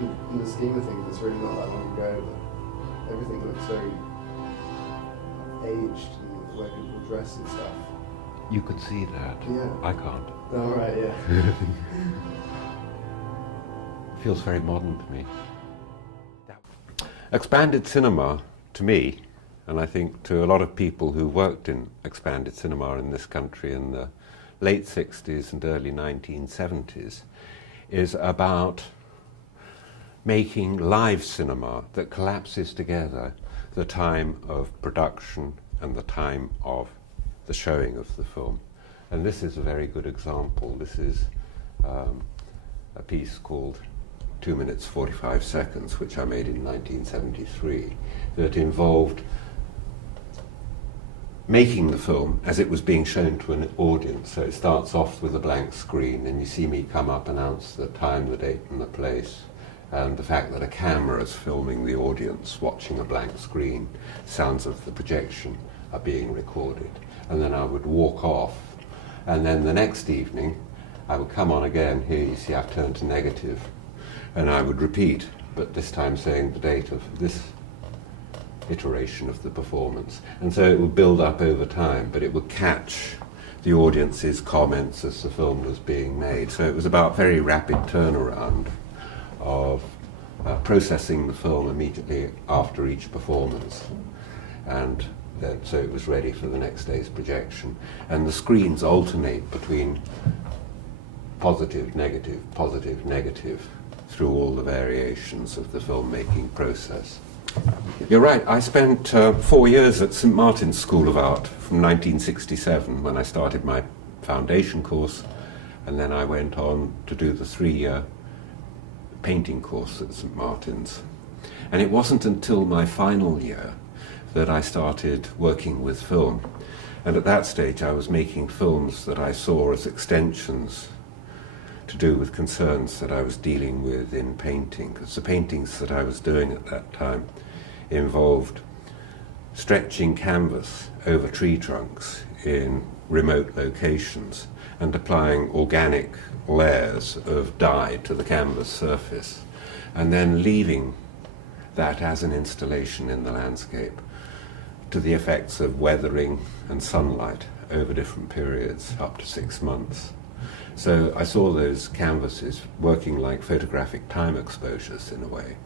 in the scheme of things, it's really not that long ago, but everything looks very aged, and the way people dress and stuff. You could see that. Yeah. I can't. Oh, right, yeah. Feels very modern to me. Expanded cinema, to me, and I think to a lot of people who worked in expanded cinema in this country in the late 60s and early 1970s, is about making live cinema that collapses together the time of production and the time of the showing of the film. And this is a very good example. This is a piece called 2 minutes 45 seconds, which I made in 1973, that involved making the film as it was being shown to an audience. So it starts off with a blank screen, and you see me come up, announce the time, the date and the place, and the fact that a camera is filming the audience watching a blank screen. Sounds of the projection are being recorded. And then I would walk off, and then the next evening I would come on again. Here you see I've turned to negative, and I would repeat, but this time saying the date of this iteration of the performance. And so it would build up over time, but it would catch the audience's comments as the film was being made. So it was about very rapid turnaround of processing the film immediately after each performance. And so it was ready for the next day's projection. And the screens alternate between positive, negative, through all the variations of the filmmaking process. You're right, I spent 4 years at St Martin's School of Art from 1967 when I started my foundation course, and then I went on to do the 3-year painting course at St Martin's. And it wasn't until my final year that I started working with film. And at that stage I was making films that I saw as extensions to do with concerns that I was dealing with in painting, because the paintings that I was doing at that time involved stretching canvas over tree trunks in remote locations and applying organic layers of dye to the canvas surface, and then leaving that as an installation in the landscape to the effects of weathering and sunlight over different periods, up to 6 months. So I saw those canvases working like photographic time exposures in a way.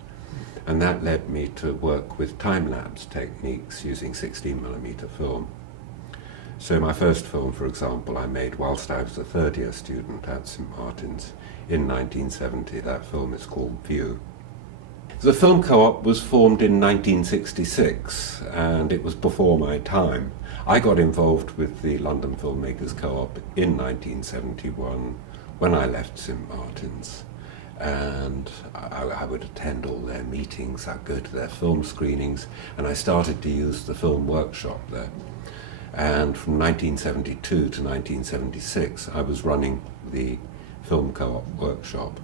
And that led me to work with time-lapse techniques using 16mm film. So my first film, for example, I made whilst I was a third-year student at St Martin's in 1970. That film is called View. The Film Co-op was formed in 1966, and it was before my time. I got involved with the London Filmmakers Co-op in 1971 when I left St Martin's, and I would attend all their meetings, I'd go to their film screenings, and I started to use the film workshop there. And from 1972 to 1976 I was running the Film Co-op workshop.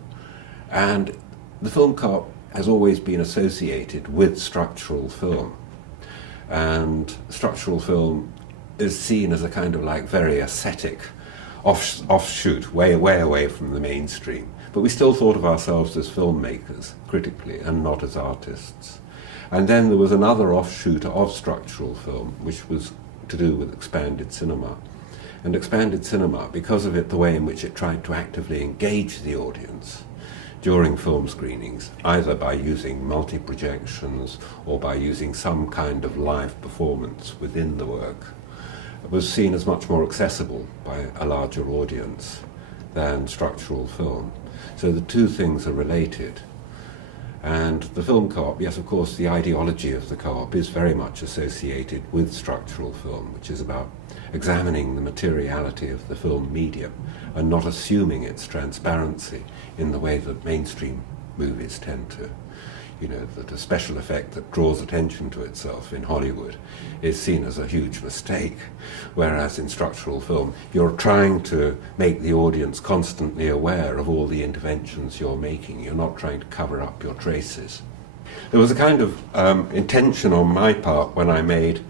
And the Film Co-op has always been associated with structural film. And structural film is seen as a kind of like very ascetic offshoot, way away from the mainstream. But we still thought of ourselves as filmmakers, critically, and not as artists. And then there was another offshoot of structural film, which was to do with expanded cinema. And expanded cinema, because of it, the way in which it tried to actively engage the audience during film screenings, either by using multi-projections or by using some kind of live performance within the work, was seen as much more accessible by a larger audience than structural film. So the two things are related. And the Film Co-op, yes, of course, the ideology of the co-op is very much associated with structural film, which is about examining the materiality of the film medium and not assuming its transparency in the way that mainstream movies tend to. You know, that a special effect that draws attention to itself in Hollywood is seen as a huge mistake, whereas in structural film you're trying to make the audience constantly aware of all the interventions you're making. You're not trying to cover up your traces. There was a kind of intention on my part when I made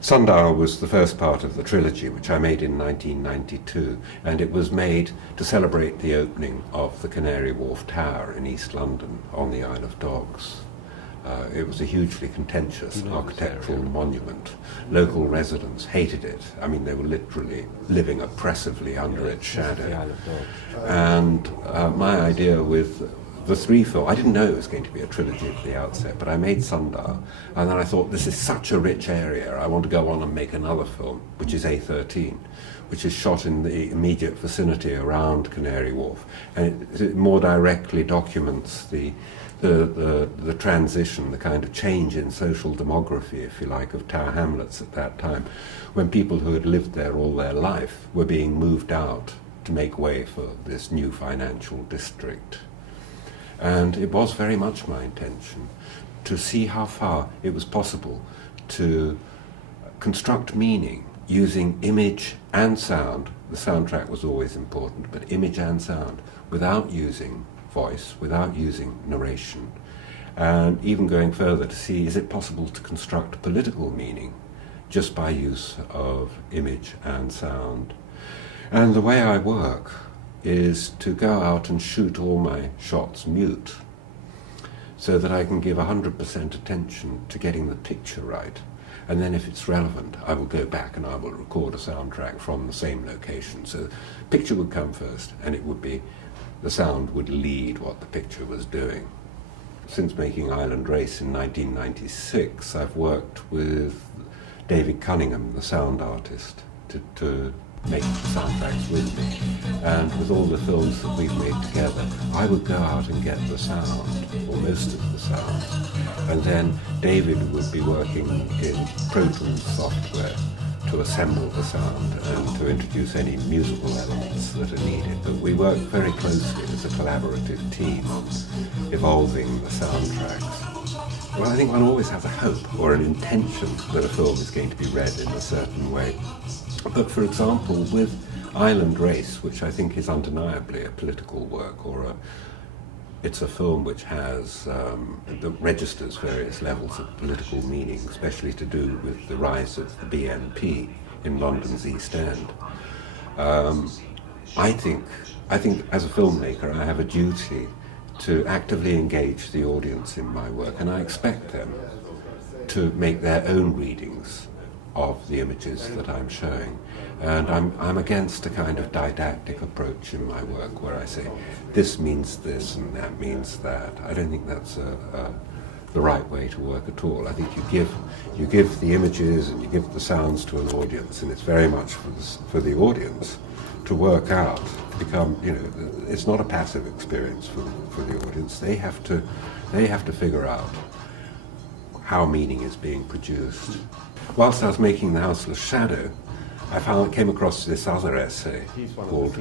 Sundial was the first part of the trilogy, which I made in 1992, and it was made to celebrate the opening of the Canary Wharf Tower in East London on the Isle of Dogs. It was a hugely contentious architectural monument. Local residents hated it. I mean, they were literally living oppressively under its shadow. And my idea with the three films, I didn't know it was going to be a trilogy at the outset, but I made Sundial, and then I thought, this is such a rich area, I want to go on and make another film, which is A13, which is shot in the immediate vicinity around Canary Wharf, and it more directly documents the transition, the kind of change in social demography, if you like, of Tower Hamlets at that time, when people who had lived there all their life were being moved out to make way for this new financial district. And it was very much my intention to see how far it was possible to construct meaning using image and sound. The soundtrack was always important, but image and sound, without using voice, without using narration, and even going further to see, is it possible to construct political meaning just by use of image and sound. And the way I work is to go out and shoot all my shots mute, so that I can give 100% attention to getting the picture right. And then if it's relevant, I will go back and I will record a soundtrack from the same location. So the picture would come first, and it would be, the sound would lead what the picture was doing. Since making Island Race in 1996, I've worked with David Cunningham, the sound artist, to make soundtracks with me. And with all the films that we've made together, I would go out and get the sound, or most of the sound. And then David would be working in Pro Tools software to assemble the sound and to introduce any musical elements that are needed. But we work very closely as a collaborative team on evolving the soundtracks. Well, I think one always has a hope or an intention that a film is going to be read in a certain way. But for example, with Island Race, which I think is undeniably a political work, or it's a film which has, that registers various levels of political meaning, especially to do with the rise of the BNP in London's East End. I think as a filmmaker I have a duty to actively engage the audience in my work, and I expect them to make their own readings of the images that I'm showing. And I'm against a kind of didactic approach in my work where I say, this means this and that means that. I don't think that's the right way to work at all. I think you give the images and you give the sounds to an audience, and it's very much for the audience to work out, become, it's not a passive experience for the audience. They have to figure out how meaning is being produced. Whilst I was making The Houseless Shadow, I came across this other essay called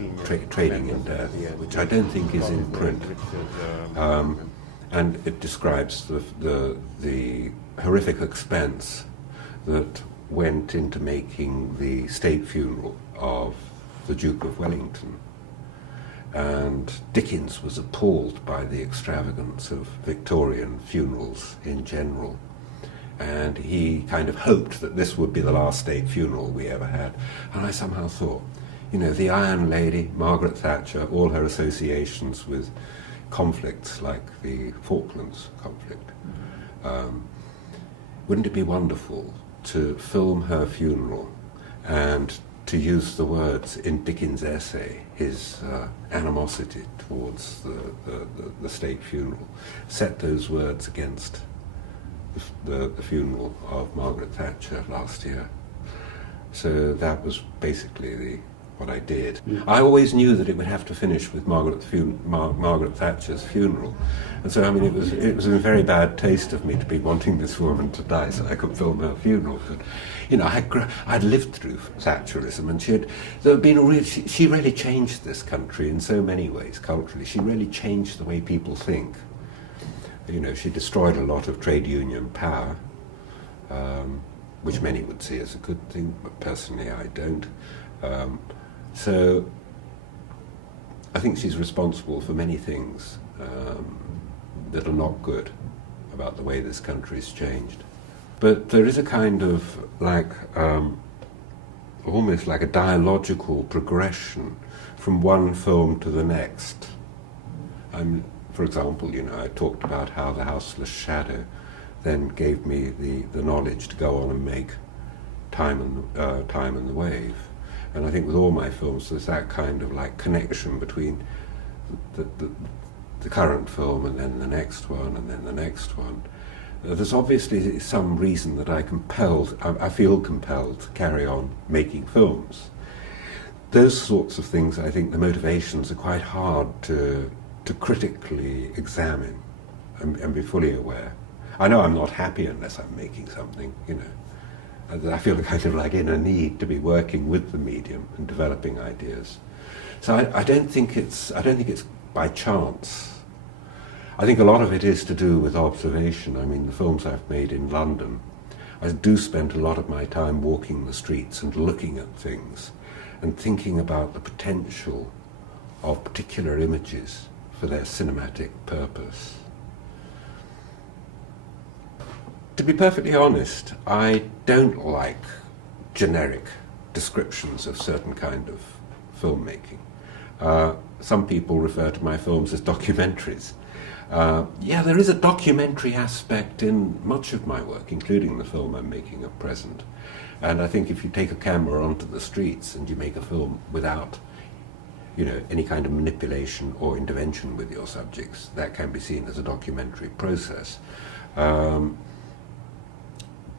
Trading in Death, which I don't think is in print. And it describes the horrific expense that went into making the state funeral of the Duke of Wellington. And Dickens was appalled by the extravagance of Victorian funerals in general. And he kind of hoped that this would be the last state funeral we ever had. And I somehow thought, the Iron Lady, Margaret Thatcher, all her associations with conflicts like the Falklands conflict, wouldn't it be wonderful to film her funeral and to use the words in Dickens' essay, his animosity towards the state funeral, set those words against the funeral of Margaret Thatcher last year. So that was basically what I did. I always knew that it would have to finish with Margaret Thatcher's funeral, and so it was in very bad taste of me to be wanting this woman to die so I could film her funeral. But I'd lived through Thatcherism, and she really changed this country in so many ways culturally. She really changed the way people think. She destroyed a lot of trade union power, which many would see as a good thing, but personally I don't. So I think she's responsible for many things that are not good about the way this country's changed. But there is a kind of like, almost like a dialogical progression from one film to the next. For example, I talked about how The Houseless Shadow then gave me the knowledge to go on and make Time and the Wave. And I think with all my films there's that kind of like connection between the current film and then the next one and then the next one. There's obviously some reason that I feel compelled to carry on making films. Those sorts of things, I think the motivations are quite hard to critically examine and be fully aware. I know I'm not happy unless I'm making something, I feel kind of like in a need to be working with the medium and developing ideas. So I don't think it's by chance. I think a lot of it is to do with observation. I mean, the films I've made in London, I do spend a lot of my time walking the streets and looking at things and thinking about the potential of particular images for their cinematic purpose. To be perfectly honest, I don't like generic descriptions of certain kind of filmmaking. Some people refer to my films as documentaries. There is a documentary aspect in much of my work, including the film I'm making at present. And I think if you take a camera onto the streets and you make a film without any kind of manipulation or intervention with your subjects, that can be seen as a documentary process.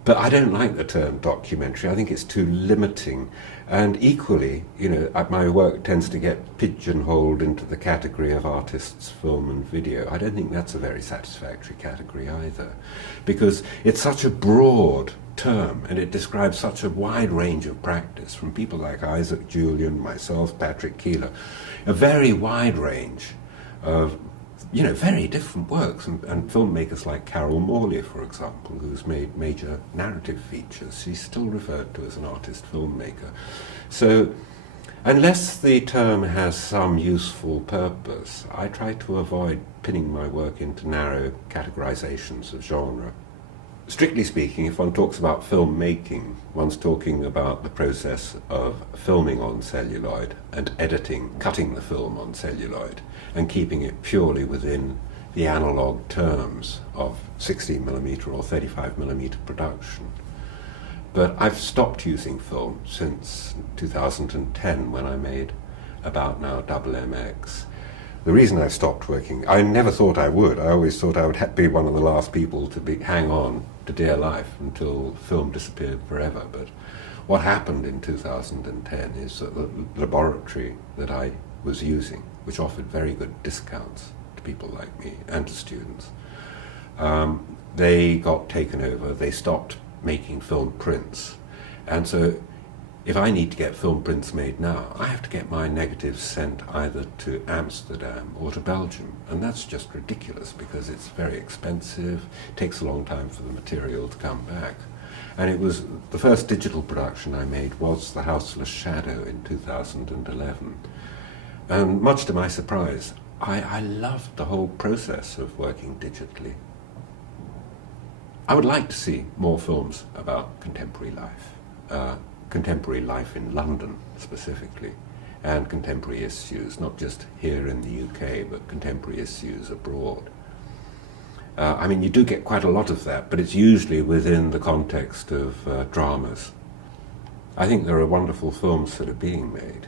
But I don't like the term documentary. I think it's too limiting. And equally, my work tends to get pigeonholed into the category of artists' film and video. I don't think that's a very satisfactory category either, because it's such a broad term and it describes such a wide range of practice from people like Isaac Julian, myself, Patrick Keeler, a very wide range of very different works, and filmmakers like Carol Morley, for example, who's made major narrative features. She's still referred to as an artist filmmaker. So unless the term has some useful purpose, I try to avoid pinning my work into narrow categorizations of genre. Strictly speaking, if one talks about filmmaking, one's talking about the process of filming on celluloid and editing, cutting the film on celluloid, and keeping it purely within the analogue terms of 16mm or 35mm production. But I've stopped using film since 2010 when I made About Now MX. The reason I stopped working, I never thought I would. I always thought I would be one of the last people to hang on to dear life until film disappeared forever. But what happened in 2010 is that the laboratory that I was using, which offered very good discounts to people like me and to students, they got taken over. They stopped making film prints. And so if I need to get film prints made now, I have to get my negatives sent either to Amsterdam or to Belgium. And that's just ridiculous because it's very expensive, it takes a long time for the material to come back. And it was the first digital production I made was The Houseless Shadow in 2011. And much to my surprise, I loved the whole process of working digitally. I would like to see more films about contemporary life in London specifically, and contemporary issues, not just here in the UK, but contemporary issues abroad. You do get quite a lot of that, but it's usually within the context of dramas. I think there are wonderful films that are being made.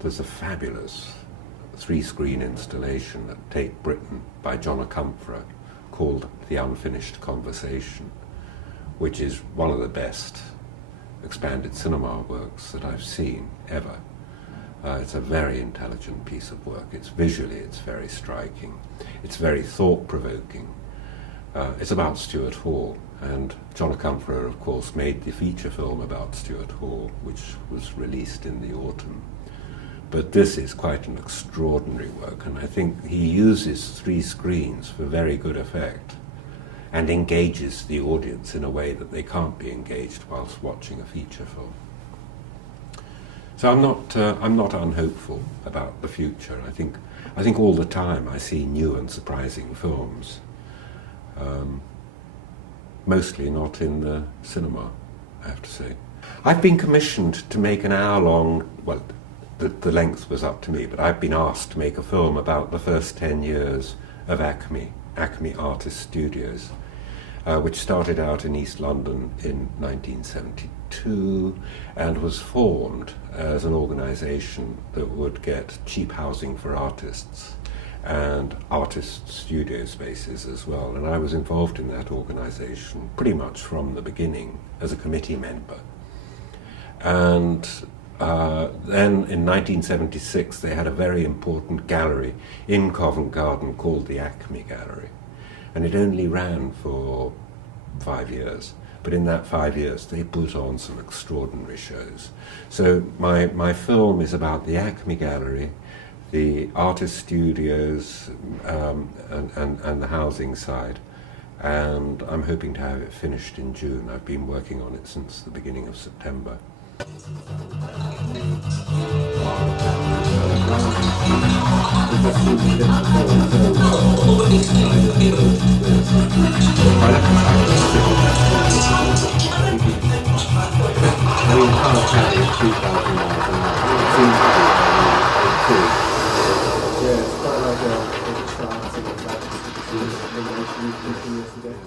There's a fabulous 3-screen installation at Tate Britain by John O'Comfort called The Unfinished Conversation, which is one of the best expanded cinema works that I've seen ever. It's a very intelligent piece of work. It's very striking. It's very thought-provoking. It's about Stuart Hall, and John O'Comfort, of course, made the feature film about Stuart Hall, which was released in the autumn. But this is quite an extraordinary work, and I think he uses 3 screens for very good effect and engages the audience in a way that they can't be engaged whilst watching a feature film. So I'm not unhopeful about the future. I think all the time I see new and surprising films. mostly not in the cinema, I have to say. I've been commissioned to make an hour-long, well, the length was up to me, but I've been asked to make a film about the first 10 years of Acme Artist Studios, which started out in East London in 1972 and was formed as an organisation that would get cheap housing for artists and artist studio spaces as well. And I was involved in that organisation pretty much from the beginning as a committee member. And then in 1976 they had a very important gallery in Covent Garden called the Acme Gallery, and it only ran for 5 years, but in that 5 years they put on some extraordinary shows. So my film is about the Acme Gallery, the artist studios, and the housing side, and I'm hoping to have it finished in June. I've been working on it since the beginning of September. Yeah, it's quite like a chance of that relation yesterday.